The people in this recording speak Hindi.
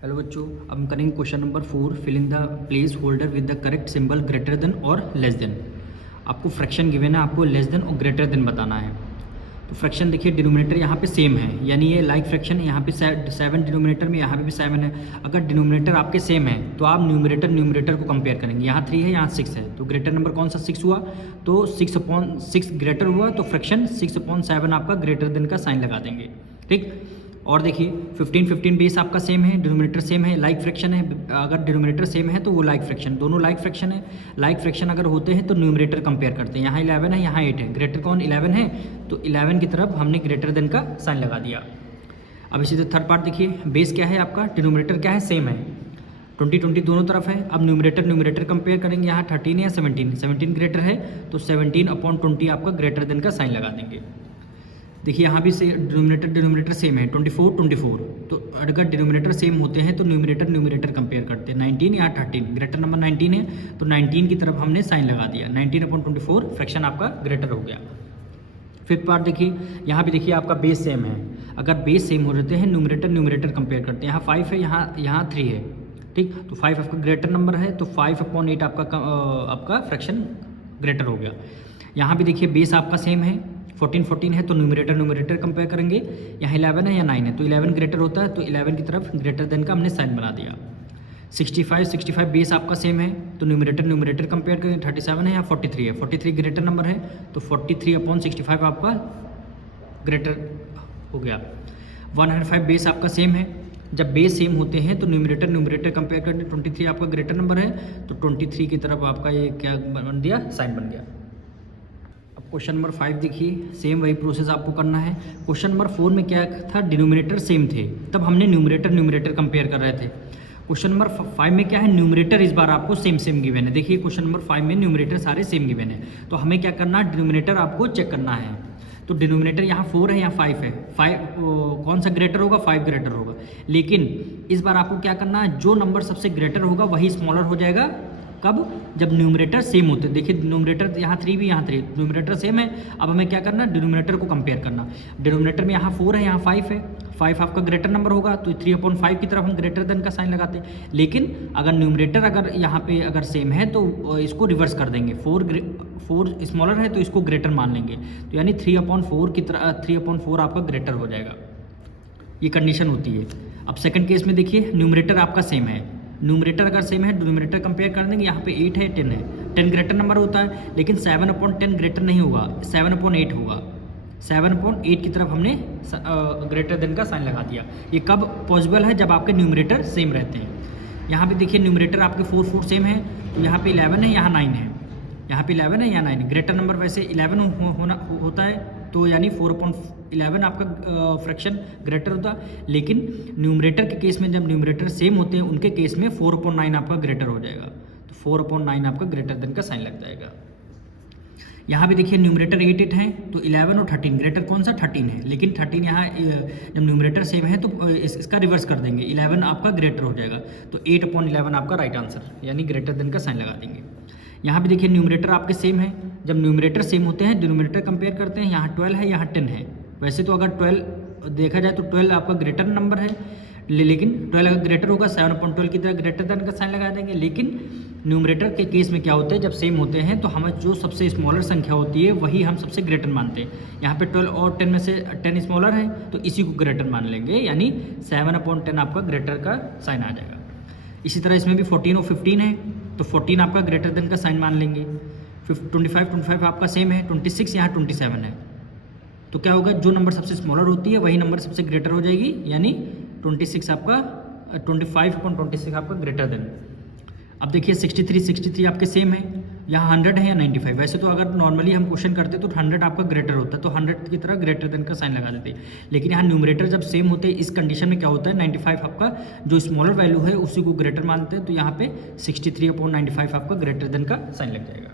हेलो बच्चों, अब हम करेंगे question number 4। Fill in the placeholder with the correct symbol greater than और लेस देन। आपको फ्रैक्शन गिवन है, आपको लेस देन और ग्रेटर देन बताना है। तो फ्रैक्शन देखिए, डिनोमिनेटर यहाँ पे सेम है, यानी ये लाइक फ्रैक्शन है। यहाँ पे 7 डिनोमिनेटर में, यहाँ पे भी 7 है। अगर डिनोमिनेटर आपके सेम है तो आप न्यूमरेटर को कंपेयर करेंगे। यहाँ 3 है, यहाँ 6 है, तो ग्रेटर नंबर कौन सा 6 हुआ, तो 6/6 ग्रेटर हुआ, तो फ्रैक्शन 6/7 आपका ग्रेटर देन का साइन लगा देंगे। ठीक। और देखिए 15 बेस आपका सेम है, डिनोमिनेटर सेम है, लाइक फ्रैक्शन है। अगर डिनोमिनेटर सेम है तो वो लाइक फ्रैक्शन, दोनों लाइक फ्रैक्शन है। लाइक फ्रैक्शन अगर होते हैं तो न्यूमरेटर कंपेयर करते हैं। यहाँ 11 है, यहाँ 8 है, ग्रेटर कौन 11 है, तो 11 की तरफ हमने ग्रेटर देन का साइन लगा दिया। अब इसी तरह थर्ड पार्ट देखिए, बेस क्या है आपका, डिनोमिनेटर क्या है, सेम है, 20 दोनों तरफ है। अब न्यूमरेटर कंपेयर करेंगे, यहाँ 13 है या 17 ग्रेटर है, तो 17/20 आपका ग्रेटर देन का साइन लगा देंगे। देखिए यहाँ भी से डिनोमिनेटर सेम है, 24, तो अगर डिनोमिनेटर सेम होते हैं तो न्यूमरेटर कंपेयर करते हैं। 19 या 13, ग्रेटर नंबर 19 है, तो 19 की तरफ हमने साइन लगा दिया। 19/24 फ्रैक्शन आपका ग्रेटर हो गया। फिफ्थ पार्ट देखिए, यहाँ भी देखिए आपका बेस सेम है। अगर बेस सेम हो जाते हैं, न्यूमरेटर कंपेयर करते हैं। यहाँ 5 है, यहाँ 3 है, ठीक, तो 5 आपका ग्रेटर नंबर है, तो 5/8 आपका फ्रैक्शन ग्रेटर हो गया। यहाँ भी देखिए बेस आपका सेम है, 14 है, तो न्यूमरेटर कंपेयर करेंगे। यहाँ 11 है या 9 है, तो 11 ग्रेटर होता है, तो 11 की तरफ ग्रेटर देन का हमने साइन बना दिया। 65 बेस आपका सेम है, तो न्यूमरेटर कंपेयर करेंगे। 37 है या 43 है, 43 ग्रेटर नंबर है, तो 43/65 आपका ग्रेटर हो गया। 105 बेस आपका सेम है। जब बेस सेम होते हैं तो न्यूमरेटर कंपेयर करते हैं। 23 आपका ग्रेटर नंबर है, तो 23 की तरफ आपका ये क्या बन दिया, साइन बन गया। क्वेश्चन नंबर 5 देखिए, सेम वही प्रोसेस आपको करना है। क्वेश्चन नंबर 4 में क्या था, डिनोमिनेटर सेम थे, तब हमने न्यूमरेटर कंपेयर कर रहे थे। क्वेश्चन नंबर 5 में क्या है, न्यूमरेटर इस बार आपको सेम गिवन है। देखिए क्वेश्चन नंबर 5 में न्यूमरेटर सारे सेम गिवन है, तो हमें क्या करना है, डिनोमिनेटर आपको चेक करना है। तो डिनोमिनेटर यहाँ 4 है, यहाँ 5 है, 5 कौन सा ग्रेटर होगा, 5 ग्रेटर होगा। लेकिन इस बार आपको क्या करना है, जो नंबर सबसे ग्रेटर होगा वही स्मॉलर हो जाएगा। कब, जब न्यूमरेटर सेम होते हैं। देखिए डिनोमिनेटर यहाँ 3 भी, यहाँ 3, डिनोमिनेटर सेम है। अब हमें क्या करना है, डिनोमिनेटर को कंपेयर करना। डिनोमिनेटर में यहाँ 4 है, यहाँ 5 है, 5 आपका ग्रेटर नंबर होगा, तो 3/5 की तरफ हम ग्रेटर देन का साइन लगाते हैं। लेकिन अगर न्यूमरेटर अगर यहाँ पे अगर सेम है तो इसको रिवर्स कर देंगे। 4 स्मॉलर है तो इसको ग्रेटर मान लेंगे, तो यानी 3/4 की तरह 3/4 आपका ग्रेटर हो जाएगा। ये कंडीशन होती है। अब सेकंड केस में देखिए, न्यूमरेटर आपका सेम है, न्यूमरेटर अगर सेम है, डिनोमिनेटर कंपेयर कर देंगे। यहाँ पे 8 है, 10 है, 10 ग्रेटर नंबर होता है, लेकिन 7/10 ग्रेटर नहीं होगा, 7/8 होगा। 7/8 की तरफ हमने ग्रेटर देन का साइन लगा दिया। ये कब पॉसिबल है, जब आपके न्यूमरेटर सेम रहते हैं। यहाँ पे देखिए न्यूमरेटर आपके 4 सेम है, तो यहाँ पे 11 है, यहाँ 9 है, यहाँ पे 11 है, यहाँ 9 है। ग्रेटर नंबर वैसे 11 होना होता है, तो यानी 4/11 आपका फ्रैक्शन ग्रेटर होता है। लेकिन न्यूमरेटर के केस में, जब न्यूमरेटर सेम होते हैं उनके केस में 4/9 आपका ग्रेटर हो जाएगा, तो 4/9 आपका ग्रेटर देन का साइन लग जाएगा। यहाँ भी देखिए न्यूमरेटर 8 है, तो 11 और 13, ग्रेटर कौन सा, 13 है। लेकिन 13 यहाँ जब न्यूमरेटर सेम है तो इसका रिवर्स कर देंगे, 11 आपका ग्रेटर हो जाएगा, तो 8/11 आपका राइट आंसर, यानी ग्रेटर देन का साइन लगा देंगे। यहाँ भी देखिए न्यूमरेटर आपके सेम है। जब न्यूमरेटर सेम होते हैं, डिनोमिनेटर कंपेयर करते हैं। यहाँ 12 है, यहाँ 10 है। वैसे तो अगर 12 देखा जाए तो 12 आपका ग्रेटर नंबर है, लेकिन 12 अगर ग्रेटर होगा 7/12 की तरह ग्रेटर देन का साइन लगा देंगे। लेकिन न्यूमरेटर के केस में क्या होता है, जब सेम होते हैं तो हमें जो सबसे स्मॉलर संख्या होती है वही हम सबसे ग्रेटर मानते हैं। यहाँ पे 12 और 10 में से 10 स्मॉलर है, तो इसी को ग्रेटर मान लेंगे, यानी 7/10 आपका ग्रेटर का साइन आ जाएगा। इसी तरह इसमें भी 14 और 15 है, तो 14 आपका ग्रेटर देन का साइन मान लेंगे। 25 आपका सेम है, 26 यहाँ 27 है, तो क्या होगा, जो नंबर सबसे स्मॉलर होती है वही नंबर सबसे ग्रेटर हो जाएगी, यानी 26 आपका 25/26 आपका ग्रेटर देन। अब देखिए 63 आपके सेम है। यहाँ 100 है या 95। वैसे तो अगर नॉर्मली हम क्वेश्चन करते तो 100 आपका ग्रेटर होता है, तो 100 की तरह ग्रेटर देन का साइन लगा देते। लेकिन यहाँ न्यूमरेटर जब सेम होते हैं, इस कंडीशन में क्या होता है, 95 आपका जो स्मॉलर वैल्यू है उसी को ग्रेटर मानते हैं, तो यहाँ पे 63/95 आपका ग्रेटर देन का साइन लग जाएगा।